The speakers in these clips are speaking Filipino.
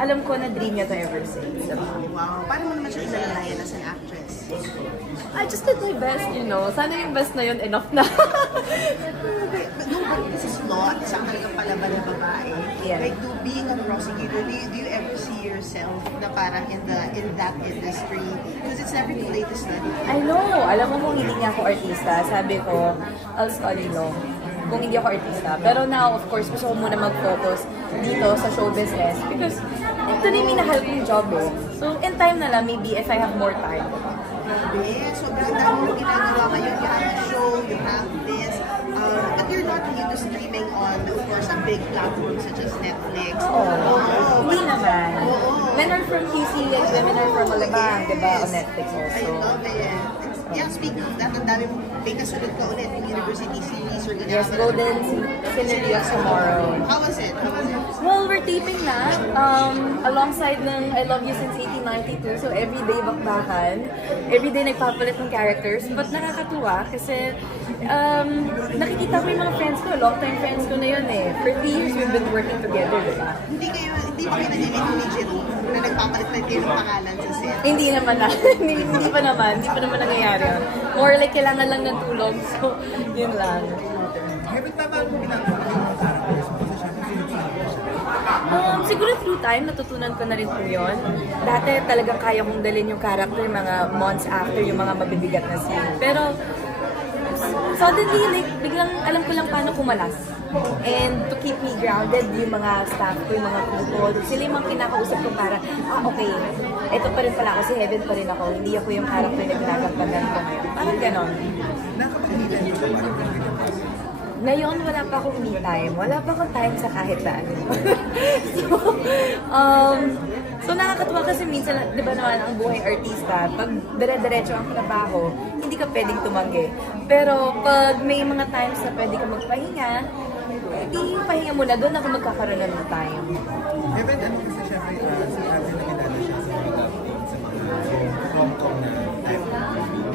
alam ko na dream niya to ever since. Wow, paano mo naman siya inalalayan as an actress? I just did my best, you know. Sana yung best na yun, enough na. No, but this is law. Isang talagang palaban na babae. Yeah. Like, being a prosecutor, do you ever see yourself na parang in that industry? Because it's never too late to study. I know. Alam mo kung hindi nga ako artista, sabi ko, I'll study law. Kung hindi ako artista. Pero now, of course, gusto ko muna mag-focus dito sa show business because ito na yung minahal kong job eh. So, in time na lang, maybe if I have more time. Yeah, so dami mo ginagawa ngayon. You have a show, you have this. But you're not new to streaming on, of course, a big platform such as Netflix. Hindi naman. Men are from QC, like women are from Malabang, diba? On Netflix also. I love it. Yeah, speaking of that, ang dami mong may kasunod ka ulit yung University series or ganyan. Yes, Golden Scenery of Tomorrow. How was it? Well, we're taping na alongside ng I Love You Since 1892. So everyday bakbakan. Everyday nagpapalit ng characters. But nakakatuwa kasi nakikita ko yung mga friends ko. Long-time friends ko na yun eh. For 3 years we've been working together. Diba? Hindi ba kayo nalilito ni Jerome na nagpapalit kayo ng pangalan sa set? Hindi naman na. hindi pa naman nangyayari yun. More like kailangan lang ng tulong. So, yun lang. Siguro through time, natutunan ko na rin po yun. Dati talagang kaya kong dalhin yung character mga months after yung mga mabibigat na scene. Pero, suddenly, like, biglang alam ko lang paano kumalas. And to keep me grounded, yung mga staff ko, yung mga people, sila yung mga kinakausap ko para, okay, eto pa rin pala ako, si Heaven pa rin ako, hindi ako yung character na ginagampanan ko ngayon. Parang ganon. Ngayon, wala pa akong me time. Wala pa akong time sa kahit saan. So nakakatuwa kasi minsan, di ba naman, ang buhay artista, pag dire-diretso ang trabaho, hindi ka pwedeng tumanggi. Pero pag may mga times na pwede ka magpahinga, hindi pahinga muna, doon ako magkakaroon ng time. Given ano kasi syempre, si Ate na kilala siya sa mga rom-com na type,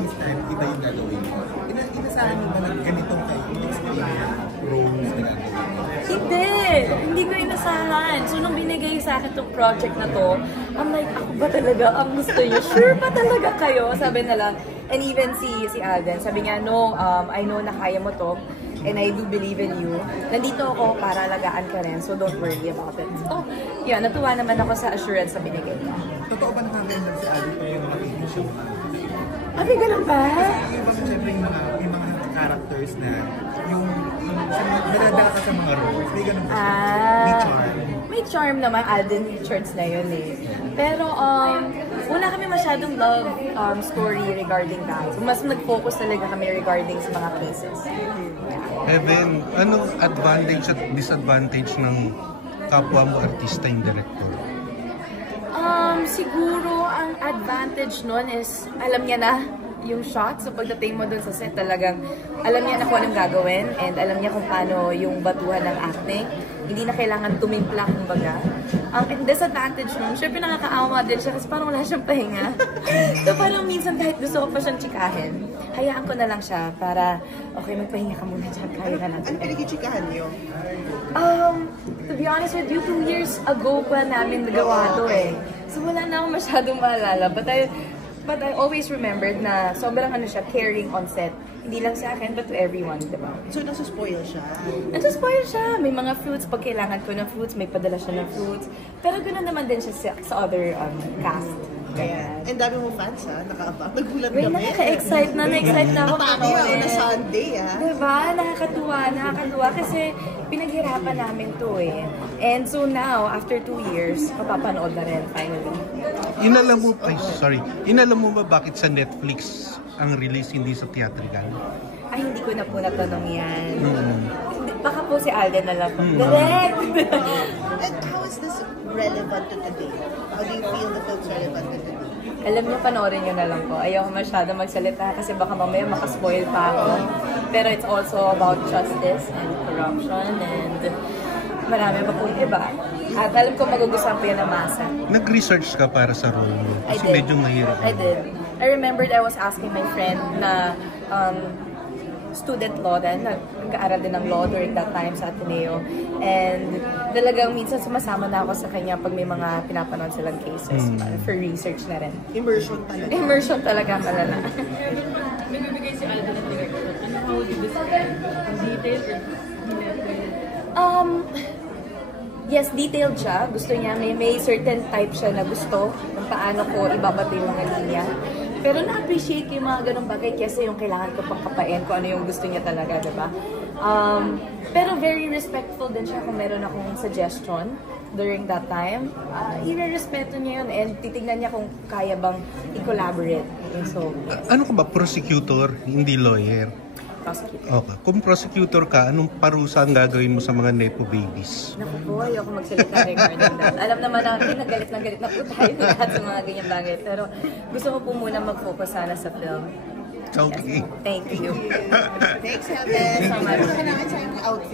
this time, iba yung gagawin mo. Inasahan mo ba na ganitong kayo experience roles na gagawin mo? Hindi ko inasahan. So nung binigay sa akin itong project na to, I'm like, ako ba talaga ang gusto niyo? Sure ba talaga kayo? Sabi nila, and even si Alden, sabi niya, no, I know na kaya mo to. And I do believe in you. Nandito ako para alagaan ka rin, so don't worry about it. So, yeah, natuwa naman ako sa assurance na binigay niya. Totoo ba nakakaindag si Ali pa yung makinig siya mga? Abi, ganun ba? Yung bang siyempre yung mga characters na yung nadadala ka sa mga roles, may ganun ba siya? May charm. May charm naman, Alden Richards na yun eh. Pero, wala kami masyadong love story regarding that. Mas nag-focus talaga kami regarding sa mga cases. Heaven, anong advantage at disadvantage ng kapwa mo artista yung director? Siguro ang advantage nun is alam niya na yung shot. So pagdating mo dun sa set talagang alam niya na kung anong gagawin and alam niya kung paano yung batuhan ng acting. Hindi na kailangan tumimpla kumbaga. Ang disadvantage nun, syempre nakakaawa din siya kasi parang wala siyang pahinga. So parang minsan kahit gusto ko pa siyang tsikahin, hayaan ko na lang siya para okay, magpahinga ka muna dyan, kaya ka natin. Ano pinag-chikahan niyo? To be honest with you, 2 years ago pa namin nagawa to eh. So wala na akong masyadong maalala. But I always remembered na sobrang ano siya, caring on set. Hindi lang sa akin, but to everyone, diba? So, nasa-spoil siya? Nasa-spoil siya. May mga fruits. Pag kailangan ko ng fruits, may padala siya ng fruits. Pero ganoon naman din siya sa other cast. Kaya, and dami mo fans ha? Nakaabang. Nagulat Wait, kami. nakaka-excite na. Na-excite na ako. Natake ako na Sunday ha? Diba? Nakakatuwa kasi pinaghirapan namin to eh. And so now, after 2 years, mapapanood na rin finally. Inalam mo ba bakit sa Netflix ang release hindi sa theatrical? Ay, hindi ko na po natanong yan. Baka po si Alden na lang po. Direct! And how is this relevant to today? How do you feel the film's relevant to today? Alam niyo, panoorin niyo na lang po. Ayaw masyado magsalita kasi baka mamaya makaspoil pa ako. Pero it's also about justice and corruption and marami pa po iba. At alam ko magugustuhan po yan ng masa. Nag-research ka para sa role mo? I Kasi did. medyo mahirap. I did. I remembered I was asking my friend na student law din, nag-aaral din ng law during that time sa Ateneo. And talagang minsan sumasama na ako sa kanya pag may mga pinapanood silang cases for research na rin. Immersion talaga. Immersion talaga malala. May bibigay si Alden ng direction. Ano, how would you describe? Detail or Yes, detailed siya. Gusto niya, may certain type siya na gusto kung paano ko ibabato yung mga linya. Pero na-appreciate ko yung mga ganong bagay kasi yung kailangan ko pang kapain kung ano yung gusto niya talaga, diba? Pero very respectful din siya kung meron akong suggestion during that time. I-respeto niya yun and titignan niya kung kaya bang i-collaborate. And so, Ano ka ba? Prosecutor, hindi lawyer? prosecutor. Okay. Kung prosecutor ka, anong parusa ang gagawin mo sa mga Nepo babies? Naku po, ayoko magsalita regarding that. Alam naman natin, galit na po tayo lahat sa mga ganyan bagay. Pero gusto ko po muna mag-focus sana sa film. Okay. Thank you. Thanks, Heaven. so much. Gusto ka namin sa outfit.